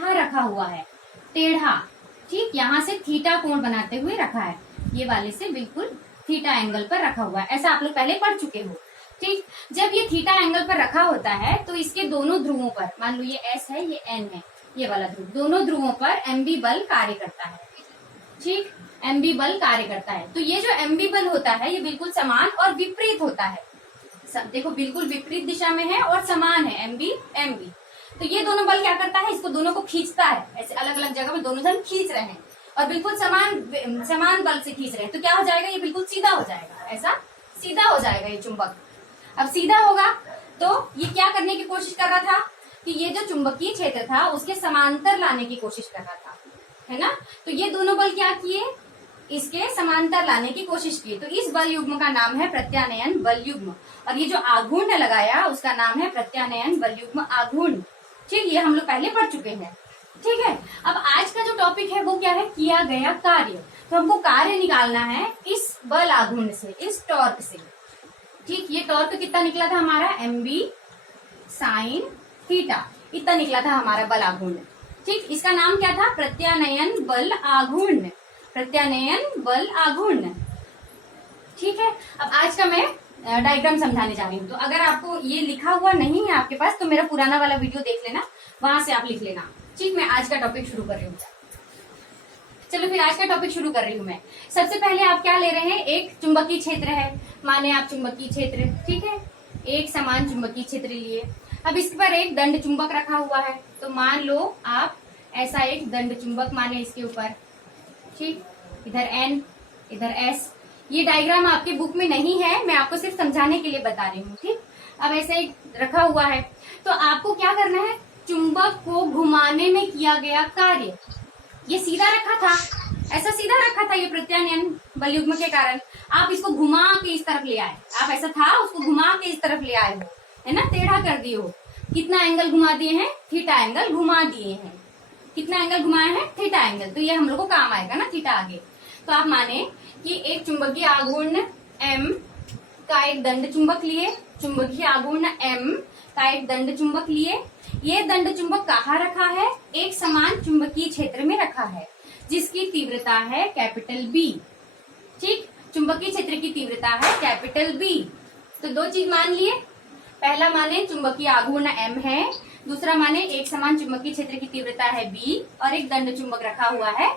टेढ़ा रखा हुआ है, टेढ़ा, ठीक, यहाँ से थीटा कोण बनाते हुए रखा है, ये वाले से बिल्कुल थीटा एंगल पर रखा हुआ है। ऐसा आप लोग पहले पढ़ चुके हो, ठीक। जब ये थीटा एंगल पर रखा होता है तो इसके दोनों ध्रुवों पर, मान लो ये एस है, ये एन है, ये वाला ध्रुव, दोनों ध्रुवों पर एमबी बल कार्य करता है, ठीक, एमबी बल कार्य करता है। तो ये जो एमबी बल होता है ये बिल्कुल समान और विपरीत होता है, देखो बिल्कुल विपरीत दिशा में है और समान है, एमबी एमबी। तो ये दोनों बल क्या करता है, इसको दोनों को खींचता है, ऐसे अलग अलग जगह में दोनों जन खींच रहे हैं और बिल्कुल समान बल से खींच रहे हैं, तो क्या हो जाएगा, ये बिल्कुल सीधा हो जाएगा, ऐसा सीधा हो जाएगा ये चुंबक। अब सीधा होगा तो ये क्या करने की कोशिश कर रहा था कि ये जो चुंबकीय क्षेत्र था उसके समांतर लाने की कोशिश कर रहा था, है ना। तो ये दोनों बल क्या किए, इसके समांतर लाने की कोशिश की। तो इस बल युग्म का नाम है प्रत्यानयन बल युग्म, और ये जो आघूर्ण लगाया उसका नाम है प्रत्यानयन बल युग्म आघूर्ण, ठीक। ये हम लोग पहले पढ़ चुके हैं, ठीक है। अब आज का जो टॉपिक है वो क्या है, किया गया कार्य। तो हमको कार्य निकालना है इस बल आघूर्ण से, इस टॉर्क से, ठीक। ये टॉर्क कितना निकला था हमारा, एमबी साइन थीटा, इतना निकला था हमारा बल आघूर्ण, ठीक। इसका नाम क्या था, प्रत्यानयन बल आघूर्ण, प्रत्यानयन बल आघूर्ण, ठीक है। अब आज का मैं डायग्राम समझाने जा रही हूँ। तो अगर आपको ये लिखा हुआ नहीं है आपके पास तो मेरा पुराना वाला वीडियो देख लेना, वहां से आप लिख लेना, ठीक। मैं आज का टॉपिक शुरू कर रही हूँ। चलो फिर आज का टॉपिक शुरू कर रही हूँ मैं। सबसे पहले आप क्या ले रहे हैं, एक चुंबकीय क्षेत्र है, माने आप चुंबकीय क्षेत्र, ठीक है, एक समान चुंबकीय क्षेत्र लिए। अब इस पर एक दंड चुंबक रखा हुआ है, तो मान लो आप ऐसा एक दंड चुंबक माने इसके ऊपर, ठीक, इधर एन इधर एस। ये डायग्राम आपके बुक में नहीं है, मैं आपको सिर्फ समझाने के लिए बता रही हूँ, ठीक। अब ऐसे एक रखा हुआ है, तो आपको क्या करना है, चुंबक को घुमाने में किया गया कार्य, ये सीधा रखा था, ऐसा सीधा रखा था ये प्रत्यानयन बल युग्म के कारण, आप इसको घुमा के इस तरफ ले आए, आप ऐसा था उसको घुमा के इस तरफ ले आए हो, है ना, टेढ़ा कर दिए हो। कितना एंगल घुमा दिए हैं, थीटा एंगल घुमा दिए हैं, कितना एंगल घुमाए हैं, थीटा एंगल। तो ये हम लोग को काम आएगा ना थीटा आगे। तो आप माने कि एक चुंबकीय आघूर्ण M का एक दंड चुंबक लिए, चुंबकीय आघूर्ण M का एक दंड चुंबक लिए। ये दंड चुंबक कहाँ रखा है, एक समान चुंबकीय क्षेत्र में रखा है जिसकी तीव्रता है कैपिटल B, ठीक। चुंबकीय क्षेत्र की तीव्रता है कैपिटल B। तो दो चीज मान लिए, पहला माने चुंबकीय आघूर्ण M है, दूसरा माने एक समान चुंबकीय क्षेत्र की तीव्रता है B, और एक दंड चुंबक रखा हुआ है,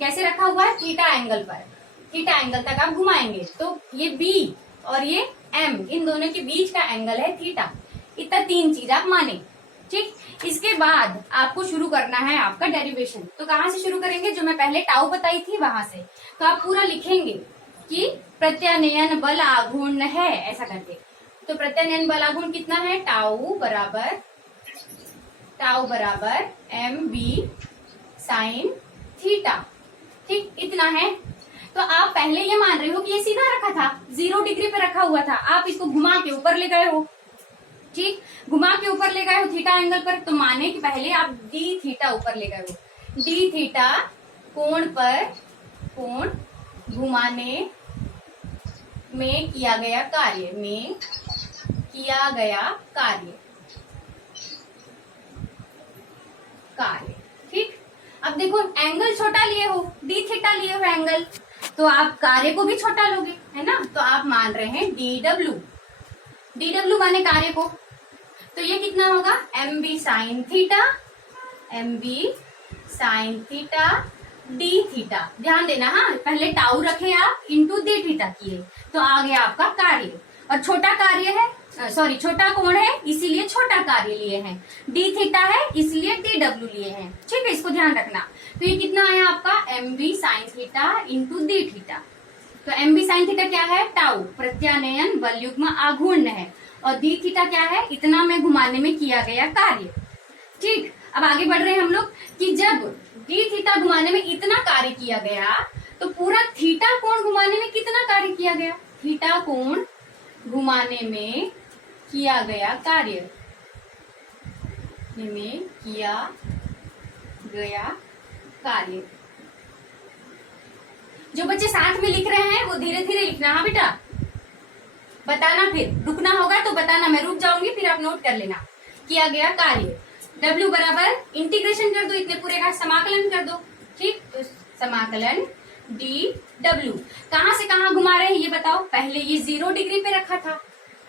कैसे रखा हुआ है, थीटा एंगल पर, थीटा एंगल तक आप घुमाएंगे। तो ये B और ये M, इन दोनों के बीच का एंगल है थीटा। इतना तीन चीज आप माने, ठीक। इसके बाद आपको शुरू करना है आपका डेरिवेशन। तो कहाँ से शुरू करेंगे, जो मैं पहले टाउ बताई थी वहां से। तो आप पूरा लिखेंगे कि प्रत्यानयन बल आघूर्ण है, ऐसा करके। तो प्रत्यानयन बल आघूर्ण कितना है, टाउ बराबर एम बी साइन थीटा, ठीक, इतना है। तो आप पहले ये मान रहे हो कि ये सीधा रखा था, 0 डिग्री पे रखा हुआ था, आप इसको घुमा के ऊपर ले गए हो, ठीक, घुमा के ऊपर ले गए हो थीटा एंगल पर। तो माने कि पहले आप डी थीटा ऊपर ले गए हो, डी थीटा कोण पर, कोण घुमाने में किया गया कार्य, में किया गया कार्य, ठीक। अब देखो एंगल छोटा लिए हो, डी थीटा लिए हो एंगल, तो आप कार्य को भी छोटा लोगे, है ना। तो आप मान रहे हैं डी डब्ल्यू माने कार्य को। तो ये कितना होगा, M B sine theta D theta. ध्यान देना, हाँ, पहले टाउ रखे आप, इंटू डी थीटा किए, तो आ गया आपका कार्य। और छोटा कार्य है, सॉरी छोटा कोण है इसीलिए छोटा कार्य लिए हैं, डी थीटा है इसलिए डी डब्ल्यू लिए हैं, ठीक है, इसको ध्यान रखना। तो ये कितना आया आपका, M B sine theta into D theta. तो एम बी साइन थीटा क्या है, टाउ, प्रत्यानयन बल युग्म आघूर्ण है, और डी थीटा क्या है, इतना में घुमाने में किया गया कार्य, ठीक। अब आगे बढ़ रहे हैं हम लोग कि जब डी थीटा घुमाने में इतना कार्य किया गया तो पूरा थीटा कोण घुमाने में कितना कार्य किया गया, थीटा कोण घुमाने में किया गया कार्य, में किया गया कार्य। जो बच्चे साथ में लिख रहे हैं वो धीरे धीरे लिखना, हाँ बेटा, बताना, फिर रुकना होगा तो बताना, मैं रुक जाऊंगी फिर आप नोट कर लेना। किया गया कार्य, W बराबर इंटीग्रेशन कर दो, इतने पूरे का समाकलन कर दो। ठीक, तो समाकलन dw कहां से कहां घुमा रहे हैं ये बताओ। पहले ये 0 डिग्री पे रखा था,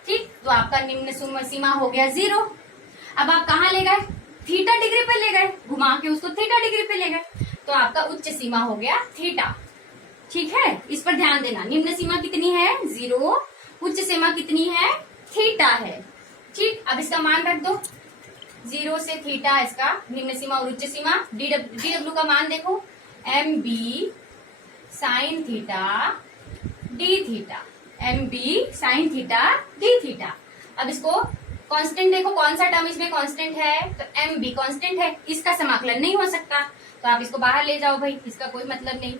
ठीक, तो आपका निम्न सीमा हो गया 0। अब आप कहाँ ले गए, थीटा डिग्री पे ले गए, घुमा के उसको थीटा डिग्री पे ले गए, तो आपका उच्च सीमा हो गया थीटा। ठीक है, इस पर ध्यान देना। निम्न सीमा कितनी है 0, उच्च सीमा कितनी है थीटा है। ठीक, अब इसका मान रख दो 0 से थीटा, इसका निम्न सीमा और उच्च सीमा। डब्ल्यू का मान देखो M B sine theta D theta, M B sine theta D theta. अब इसको कांस्टेंट देखो, कौन सा टर्म इसमें कांस्टेंट है, तो एम बी कांस्टेंट है, इसका समाकलन नहीं हो सकता, तो आप इसको बाहर ले जाओ भाई, इसका कोई मतलब नहीं।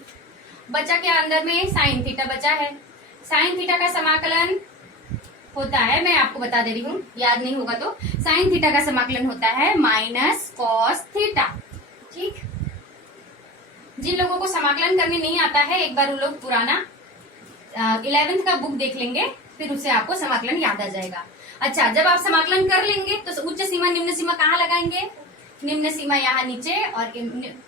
बचा क्या अंदर में, साइन थीटा बचा है। साइन थीटा का समाकलन होता है, मैं आपको बता दे रही हूँ, याद नहीं होगा तो, साइन थीटा का समाकलन होता है माइनस कॉस थीटा। ठीक, जिन लोगों को समाकलन करने नहीं आता है, एक बार वो लोग पुराना 11th का बुक देख लेंगे, फिर उससे आपको समाकलन याद आ जाएगा। अच्छा, जब आप समाकलन कर लेंगे तो उच्च सीमा निम्न सीमा कहाँ लगाएंगे, निम्न सीमा यहाँ नीचे और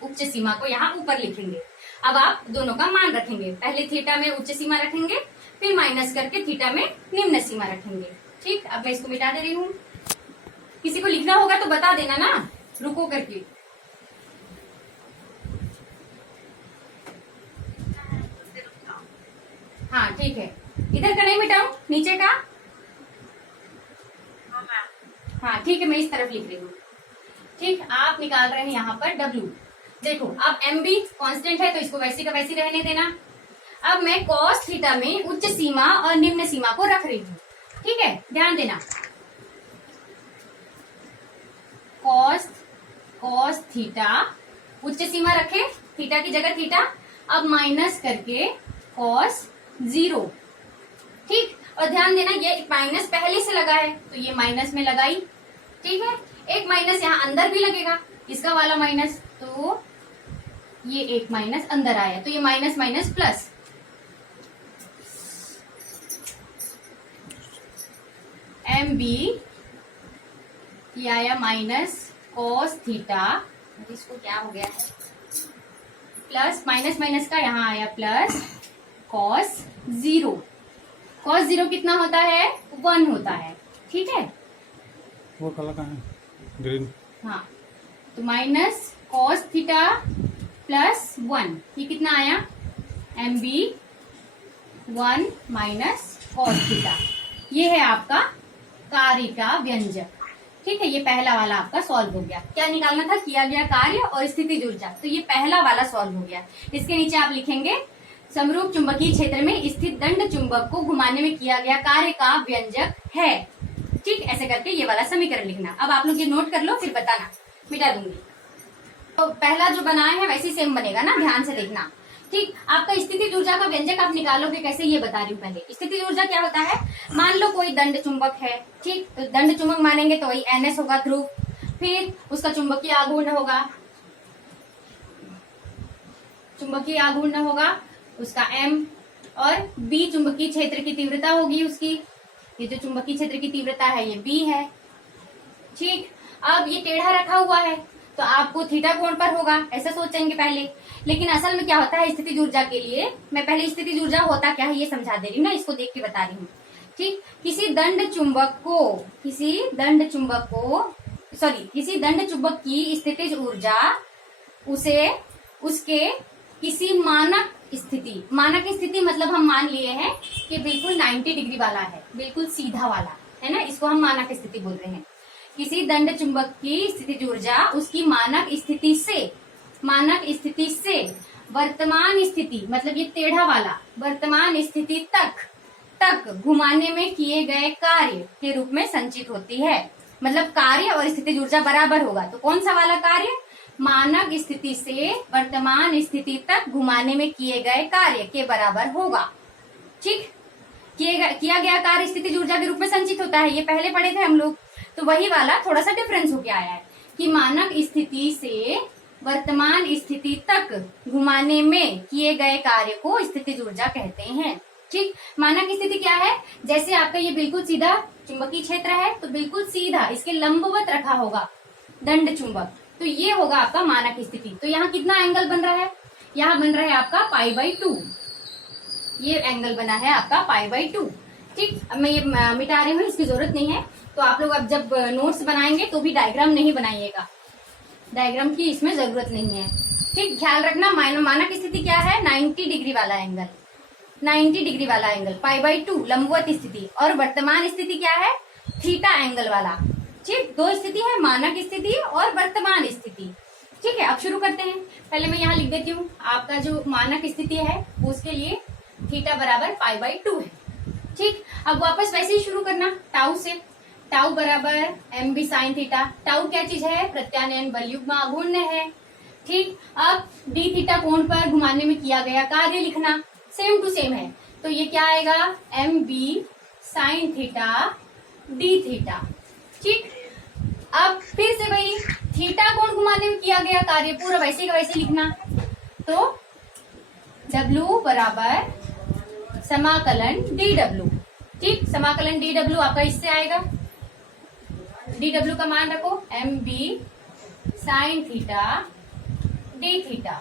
उच्च सीमा को यहाँ ऊपर लिखेंगे। अब आप दोनों का मान रखेंगे, पहले थीटा में उच्च सीमा रखेंगे, फिर माइनस करके थीटा में निम्न सीमा रखेंगे। ठीक, अब मैं इसको मिटा दे रही हूँ। किसी को लिखना होगा तो बता देना ना, रुको करके। हाँ ठीक है, इधर का नहीं मिटाऊं, नीचे का। हाँ ठीक है, मैं इस तरफ लिख रही हूँ। ठीक, आप निकाल रहे हैं यहाँ पर W। देखो अब एम बी कॉन्स्टेंट है तो इसको वैसी का वैसी रहने देना। अब मैं कॉस थीटा में उच्च सीमा और निम्न सीमा को रख रही हूँ। ठीक है, ध्यान देना, कॉस थीटा उच्च सीमा रखे, थीटा की जगह थीटा, अब माइनस करके कॉस 0। ठीक, और ध्यान देना ये माइनस पहले से लगा है तो ये माइनस में लगाई। ठीक है, एक माइनस यहाँ अंदर भी लगेगा, इसका वाला माइनस, तो ये एक माइनस अंदर आया, तो ये minus minus plus, M B ये आया माइनस कॉस थीटा, इसको क्या हो गया है, प्लस माइनस माइनस का यहाँ आया प्लस कॉस 0। कॉस 0 कितना होता है, 1 होता है। ठीक है, वो कलर का है ग्रीन। हाँ, तो माइनस कॉस थीटा प्लस 1, ये कितना आया, M B 1 minus cos theta. ये है आपका कार्य का व्यंजक। ठीक है, ये पहला वाला आपका सॉल्व हो गया। क्या निकालना था, किया गया कार्य और स्थितिज ऊर्जा, तो ये पहला वाला सॉल्व हो गया। इसके नीचे आप लिखेंगे समरूप चुंबकीय क्षेत्र में स्थित दंड चुंबक को घुमाने में किया गया कार्य का व्यंजक है। ठीक, ऐसे करके ये वाला समीकरण लिखना। अब आप लोग ये नोट कर लो, फिर बताना, मिटा दूंगी। तो पहला जो बनाया है वैसे सेम बनेगा ना, ध्यान से देखना। ठीक, आपका स्थितिज ऊर्जा का व्यंजक आप निकालोगे कैसे, ये बता रही हूँ। पहले स्थितिज ऊर्जा क्या होता है, मान लो कोई दंड चुंबक है। ठीक, तो दंड चुंबक मानेंगे तो वही NS होगा ध्रुव, फिर उसका चुंबकीय आघूर्ण होगा, चुंबकीय आघूर्ण होगा उसका M, और B चुंबकीय क्षेत्र की तीव्रता होगी उसकी, ये जो चुंबकीय क्षेत्र की तीव्रता है ये B है। ठीक, अब ये टेढ़ा रखा हुआ है तो आपको थीटा कोण पर होगा, ऐसा सोचेंगे पहले। लेकिन असल में क्या होता है स्थितिज ऊर्जा के लिए, मैं पहले स्थितिज ऊर्जा होता क्या है ये समझा दे रही हूँ ना, इसको देख के बता रही हूँ। ठीक, किसी दंड चुंबक की स्थितिज ऊर्जा उसे उसके किसी मानक स्थिति मतलब हम मान लिए हैं कि बिल्कुल 90 डिग्री वाला है, बिल्कुल सीधा वाला है ना, इसको हम मानक स्थिति बोल रहे हैं। किसी दंड चुंबक की स्थितिज ऊर्जा उसकी मानक स्थिति से वर्तमान स्थिति मतलब ये टेढ़ा वाला वर्तमान स्थिति तक घुमाने में किए गए कार्य के रूप में संचित होती है। मतलब कार्य और स्थितिज ऊर्जा बराबर होगा, तो कौन सा वाला कार्य, मानक स्थिति से वर्तमान स्थिति तक घुमाने में किए गए कार्य के बराबर होगा। ठीक, किया गया कार्य स्थितिज ऊर्जा के रूप में संचित होता है, ये पहले पढ़े थे हम लोग, तो वही वाला थोड़ा सा डिफरेंस होके आया है कि मानक स्थिति से वर्तमान स्थिति तक घुमाने में किए गए कार्य को स्थितिज ऊर्जा कहते हैं। ठीक, मानक स्थिति क्या है, जैसे आपका ये बिल्कुल सीधा चुंबकीय क्षेत्र है तो बिल्कुल सीधा इसके लंबवत रखा होगा, दंड चुंबक। तो ये होगा आपका मानक स्थिति। तो यहाँ कितना एंगल बन रहा है? यहाँ बन रहा है आपका π/2। ये एंगल बना है आपका π/2। ठीक, अब मैं ये मिटा रही हूँ, इसकी जरूरत नहीं है। तो आप लोग अब जब नोट्स बनाएंगे तो भी डायग्राम नहीं बनाइएगा, डायग्राम की इसमें जरूरत नहीं है। ठीक, ख्याल रखना मानक स्थिति क्या है? 90 डिग्री वाला एंगल, 90 डिग्री वाला एंगल π/2 लंबवत स्थिति। और वर्तमान स्थिति क्या है? थीटा एंगल वाला। ठीक, दो स्थिति है, मानक स्थिति और वर्तमान स्थिति। ठीक है, अब शुरू करते हैं। पहले मैं यहाँ लिख देती हूँ आपका जो मानक स्थिति है उसके लिए थीटा बराबर π/2 है। ठीक, अब वापस वैसे ही शुरू करना टाउ से। टाउ बराबर mb साइन थीटा। टाउ क्या चीज है? प्रत्यानयन बल युग्म अघूर्ण है। ठीक, अब डी थीटा कोण पर घुमाने में किया गया कार्य लिखना, सेम टू सेम है। तो ये क्या आएगा? mb sign theta D theta. ठीक, अब फिर से वही थीटा कोण घुमाने में किया गया कार्य पूरा वैसे का वैसे लिखना। तो W बराबर समाकलन dw। ठीक, समाकलन dw आपका इससे आएगा। dw का मान रखो mb sign theta D theta.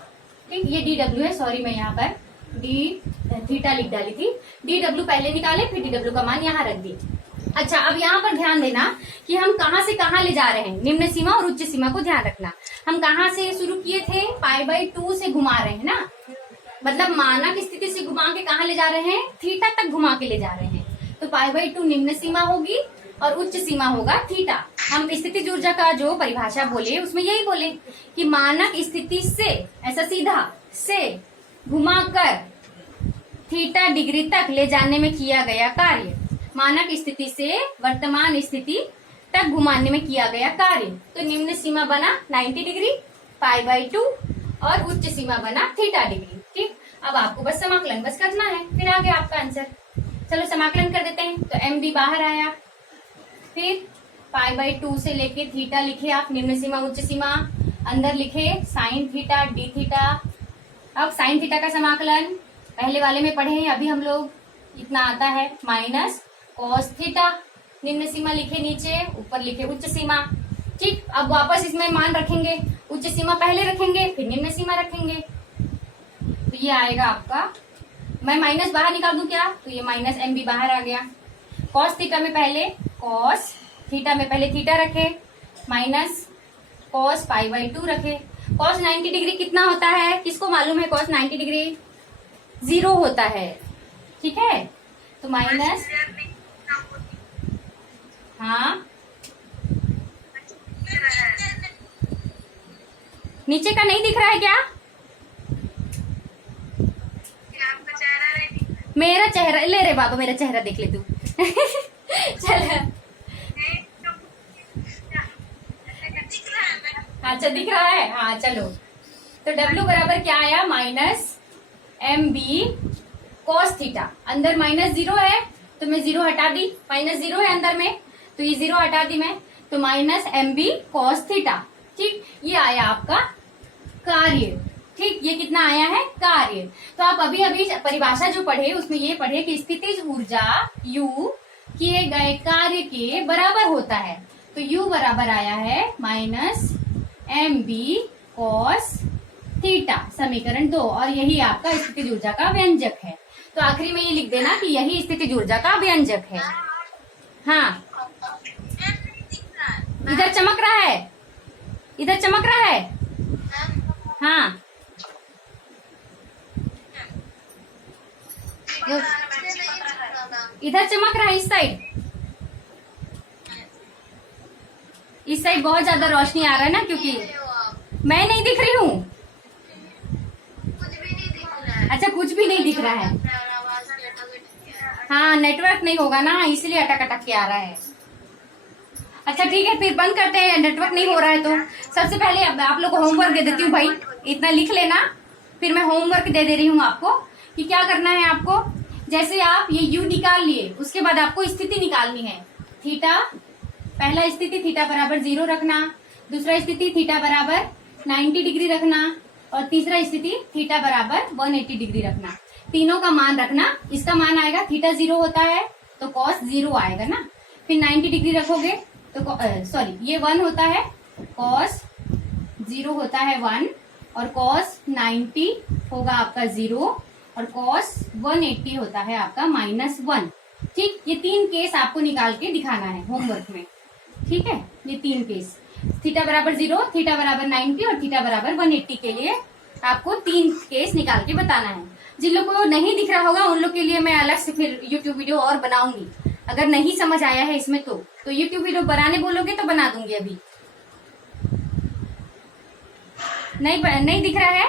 ठीक, ये dw है, सॉरी मैं यहाँ पर डी थीटा लिख डाली थी। dw पहले निकाले, फिर dw का मान यहाँ रख दिए। अच्छा, अब यहाँ पर ध्यान देना कि हम कहाँ से कहाँ ले जा रहे हैं। निम्न सीमा और उच्च सीमा को ध्यान रखना। हम कहाँ से शुरू किए थे? π/2 से घुमा रहे हैं ना, मतलब मानक स्थिति से घुमा के कहाँ ले जा रहे हैं? थीटा तक घुमा के ले जा रहे हैं। तो π/2 निम्न सीमा होगी और उच्च सीमा होगा थीटा। हम स्थितिज ऊर्जा का जो परिभाषा बोले उसमें यही बोले कि मानक स्थिति से, ऐसा सीधा से घुमाकर थीटा डिग्री तक ले जाने में किया गया कार्य, मानक स्थिति से वर्तमान स्थिति तक घुमाने में किया गया कार्य। तो निम्न सीमा बना 90 डिग्री π/2 और उच्च सीमा बना थीटा डिग्री। ठीक, अब आपको बस समाकलन बस करना है, फिर आ गया आपका आंसर। चलो समाकलन कर देते हैं। तो mb बाहर आया, फिर π/2 से लेके थीटा लिखे आप, निम्न सीमा उच्च सीमा, अंदर लिखे साइन थीटा डी थीटा। अब साइन थीटा का समाकलन पहले वाले में पढ़े हैं अभी हम लोग, इतना आता है माइनस कॉस थीटा। निम्न सीमा लिखे नीचे, ऊपर लिखे उच्च सीमा। ठीक, अब वापस इसमें मान रखेंगे, उच्च सीमा पहले रखेंगे फिर निम्न सीमा रखेंगे। तो ये आएगा आपका, मैं माइनस बाहर निकाल दूं क्या? तो ये माइनस mb बाहर आ गया। कॉस थीटा में पहले कॉस थीटा में पहले थीटा रखे, माइनस कॉस π/2 रखे। कॉस 90 डिग्री कितना होता है? किसको मालूम है? कॉस 90 डिग्री 0 होता है। ठीक है, तो माइनस, हाँ नीचे का नहीं दिख रहा है क्या? मेरा चेहरा ले रे बाबा, मेरा चेहरा देख ले तू। चल, अच्छा दिख रहा है, हाँ चलो। तो W बराबर क्या आया? Minus mb cos theta. अंदर माइनस 0 है तो मैं 0 हटा दी, माइनस 0 है अंदर में तो ये 0 हटा दी मैं, तो माइनस mb cos थीटा। ठीक, ये आया आपका कार्य। ठीक, ये कितना आया है? कार्य। तो आप अभी अभी परिभाषा जो पढ़े उसमें ये पढ़े कि स्थितिज ऊर्जा U किए गए कार्य के बराबर होता है। तो U बराबर आया है माइनस mb cos थीटा, समीकरण 2। और यही आपका स्थितिज ऊर्जा का व्यंजक है। तो आखिरी में ये लिख देना कि यही स्थितिज ऊर्जा का व्यंजक है। हाँ, इधर चमक रहा है, इधर चमक रहा है। हाँ, इधर चमक रहा है, इस साइड, इस साइड बहुत ज्यादा रोशनी आ रहा है ना, क्योंकि मैं नहीं दिख रही हूँ। अच्छा, कुछ भी नहीं दिख रहा है। हाँ, नेटवर्क नहीं होगा ना, इसलिए अटक अटक के आ रहा है। अच्छा ठीक है, फिर बंद करते हैं, नेटवर्क नहीं हो रहा है तो। सबसे पहले आप लोग को होमवर्क दे देती हूँ भाई, इतना लिख लेना। फिर मैं होमवर्क दे दे रही हूँ आपको कि क्या करना है आपको। जैसे आप ये U निकाल लिए, उसके बाद आपको स्थिति निकालनी है। थीटा, पहला स्थिति थीटा बराबर 0 रखना, दूसरा स्थिति थीटा बराबर 90 डिग्री रखना, और तीसरा स्थिति थीटा बराबर 180 डिग्री रखना। तीनों का मान रखना। इसका मान आएगा, थीटा 0 होता है तो कॉस 0 आएगा ना। फिर 90 डिग्री रखोगे तो सॉरी ये 1 होता है कॉस 0 होता है 1 और कॉस 90 होगा आपका 0 और कॉस 180 होता है आपका -1। ठीक, ये 3 केस आपको निकाल के दिखाना है होमवर्क में। ठीक है, ये 3 केस, थीटा बराबर 0, थीटा बराबर 90 और थीटा बराबर 180 के लिए आपको 3 केस निकाल के बताना है। जिन लोगों को नहीं दिख रहा होगा उन लोग के लिए मैं अलग से फिर यूट्यूब वीडियो और बनाऊंगी। अगर नहीं समझ आया है इसमें तो यूट्यूब वीडियो बनाने बोलोगे तो बना दूंगी। अभी नहीं दिख रहा है।